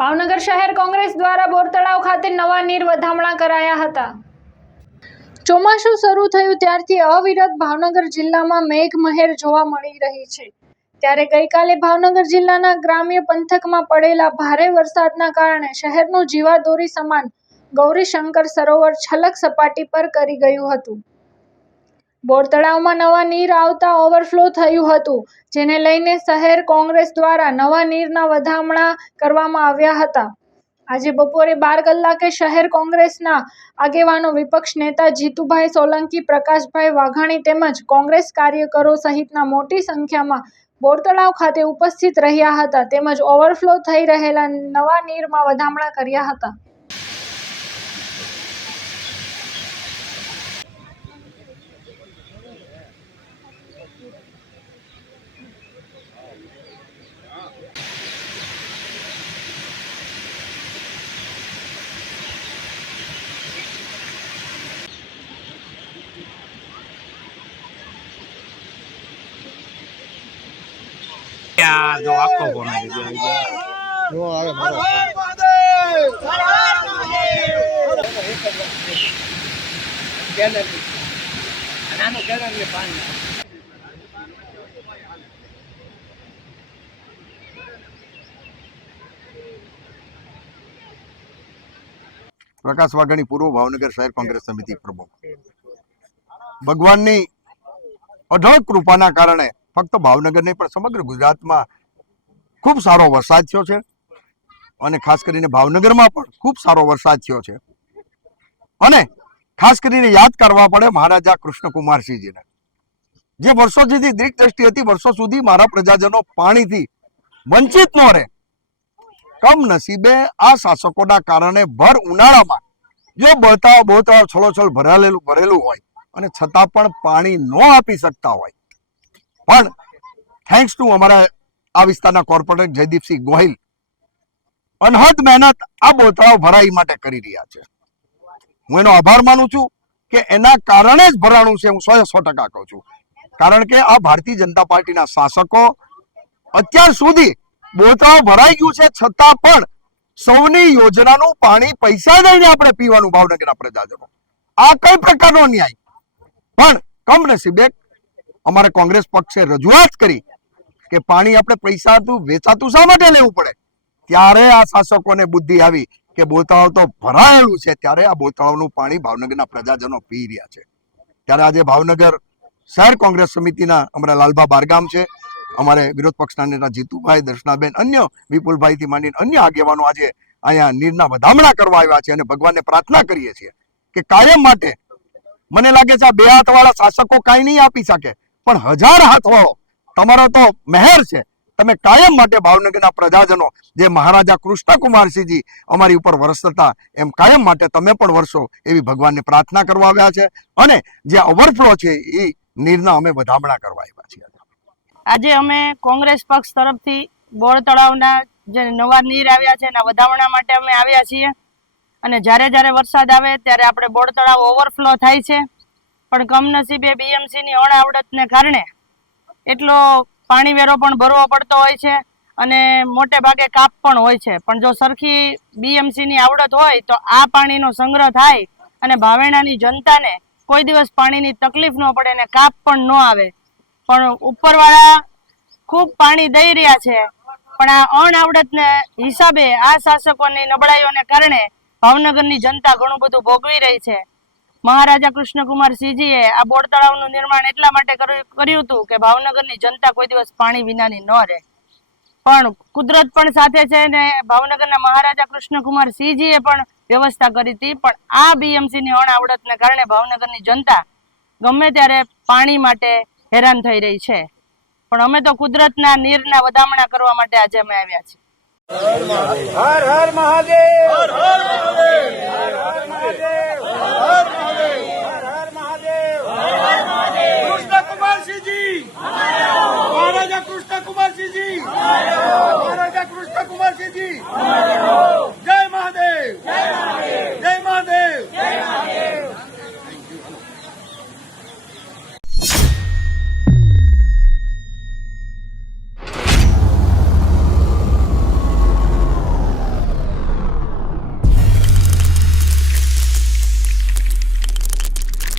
ભાવનગર શહેર કોંગ્રેસ દ્વારા બોરતળાવ ખાતે નવા નીર વધામણા કરાયા હતા. ચોમાસું શરૂ થયું ત્યારથી અવિરત ભાવનગર જિલ્લામાં મેઘમહેર જોવા મળી રહી છે. ત્યારે ગઈકાલે ભાવનગર જિલ્લાના ગ્રામ્ય પંથકમાં પડેલા ભારે વરસાદના કારણે શહેરનું જીવાદોરી સમાન ગૌરીશંકર સરોવર છલક સપાટી પર કરી ગયું હતું. બોર તળાવમાં નવા નીર આવતા ઓવરફ્લો થયું હતું, જેને લઈને શહેર કોંગ્રેસ દ્વારા નવા નીરના વધામણા કરવામાં આવ્યા હતા. આજે બપોરે બાર કલાકે શહેર કોંગ્રેસના આગેવાનો વિપક્ષ નેતા જીતુભાઈ સોલંકી, પ્રકાશભાઈ વાઘાણી તેમજ કોંગ્રેસ કાર્યકરો સહિતના મોટી સંખ્યામાં બોરતળાવ ખાતે ઉપસ્થિત રહ્યા હતા તેમજ ઓવરફ્લો થઈ રહેલા નવા નીરમાં વધામણા કર્યા હતા. આ જો આખો કોને જો આવે મારો. પ્રકાશ વાઘાણી પૂર્વ ભાવનગર શહેર કોંગ્રેસ સમિતિ પ્રમુખ. ભગવાનની અઢળ કૃપાના કારણે ફક્ત ભાવનગર નહીં, પણ સમગ્ર ગુજરાતમાં ખૂબ સારો વરસાદ થયો છે. અને ખાસ કરીને ભાવનગરમાં પણ ખૂબ સારો વરસાદ થયો છે. અને ખાસ કરીને યાદ કરવા પડે મહારાજા કૃષ્ણકુમારસિંહજીને. જે વર્ષો સુધી દ્રિક દ્રષ્ટિ હતી, વર્ષો સુધી મારા પ્રજાજનો પાણીથી વંચિત ન રહે. કમનસીબે આ શાસકોના કારણે ભર ઉનાળામાં જો બળતાવ બોતળાવ છલોછલ ભરાયેલું ભરેલું હોય અને છતાં પણ પાણી ન આપી શકતા હોય પણ થેન્ક્સ ટુ અમારા આ વિસ્તારના કોર્પોરેટર જયદીપસિંહ ગોહિલ અનહદ મહેનત આ બોતળાઓ ભરાઈ માટે કરી રહ્યા છે. હું એનો આભાર માનું છું કે એના કારણે જ ભરાણું છે, હું સો સો ટકા કહું છું. કારણ કે આ ભારતીય જનતા પાર્ટીના શાસકો અત્યાર સુધી બોતળાઓ ભરાઈ ગયું છે, છતાં પણ સૌની યોજનાનું પાણી પૈસા દઈને આપણે પીવાનું ભાવનગરના પ્રજાજનો. આ કઈ પ્રકારનો ન્યાય? પણ કમનસીબે અમારે કોંગ્રેસ પક્ષે રજૂઆત કરી કે પાણી આપણે પૈસાતું, વેચાતું શા માટે લેવું પડે? ત્યારે આ શાસકોને બુદ્ધિ આવી કે બોતળાવ તો ભરાયેલું છે, ત્યારે આ બોતળાવનું પાણી ભાવનગરના પ્રજાજનો પી રહ્યા છે. ત્યારે આજે ભાવનગર શહેર કોંગ્રેસ સમિતિના અમારા લાલભા બારગામ છે, અમારે વિરોધ પક્ષના નેતા જીતુભાઈ દર્શનાબેન, અન્ય વિપુલભાઈથી માંડીને અન્ય આગેવાનો આજે અહીંયા નીરના વધામણા કરવા આવ્યા છે અને ભગવાનને પ્રાર્થના કરીએ છીએ કે કાયમ માટે મને લાગે છે આ બે હાથવાળા શાસકો કાંઈ નહીં આપી શકે. પણ હજાર હાથવાળો તમારો તો મહેર છે. તમે કાયમ માટે ભાવનગરના પ્રજાજનો, જે મહારાજા કૃષ્ણકુમારસિંહજી અમારી ઉપર વરસતા એમ કાયમ માટે તમે પણ વરસો એવી ભગવાનને પ્રાર્થના કરવા આવ્યા છે. અને જે ઓવરફ્લો છે એ નીરના અમે વધામણા કરવા આવ્યા છીએ. આજે અમે કોંગ્રેસ પક્ષ તરફથી બોર તળાવના જે નવા નીર આવ્યા છે એના વધામણા માટે અમે આવ્યા છીએ. અને જ્યારે જ્યારે વરસાદ આવે ત્યારે આપણે બોર તળાવ ઓવરફ્લો થાય છે. પણ કમનસીબે બીએમસી ની અણઆવડતને કારણે એટલો પાણી વેરો પણ ભરવો પડતો હોય છે અને મોટે ભાગે કાપ પણ હોય છે. પણ જો સરખી બીએમસી ની આવડત હોય તો આ પાણીનો સંગ્રહ થાય અને ભાવેણાની જનતાને કોઈ દિવસ પાણીની તકલીફ ન પડે અને કાપ પણ ન આવે. પણ ઉપરવાળા ખૂબ પાણી દઈ રહ્યા છે. પણ આ અણઆવડતને હિસાબે આ શાસકોની નબળાઈઓને કારણે ભાવનગરની જનતા ઘણું બધું ભોગવી રહી છે. મહારાજા કૃષ્ણકુમાર સિંહજીએ આ બોર તળાવનું નિર્માણ એટલા માટે કર્યું હતું કે ભાવનગરની જનતા કોઈ દિવસ પાણી વિનાની ન રહે. પણ કુદરત પણ સાથે છે ને ભાવનગરના મહારાજા કૃષ્ણકુમાર સિંહજીએ પણ વ્યવસ્થા કરી હતી. પણ આ બીએમસીની અણઆવડતને કારણે ભાવનગરની જનતા ગમે ત્યારે પાણી માટે હેરાન થઈ રહી છે. પણ અમે તો કુદરતના નીરના વધામણા કરવા માટે આજે અમે આવ્યા છીએ. હર હર મહાદેવ! હર હર મહાદેવ! હર હર મહાદેવ! હર હર મહાદેવ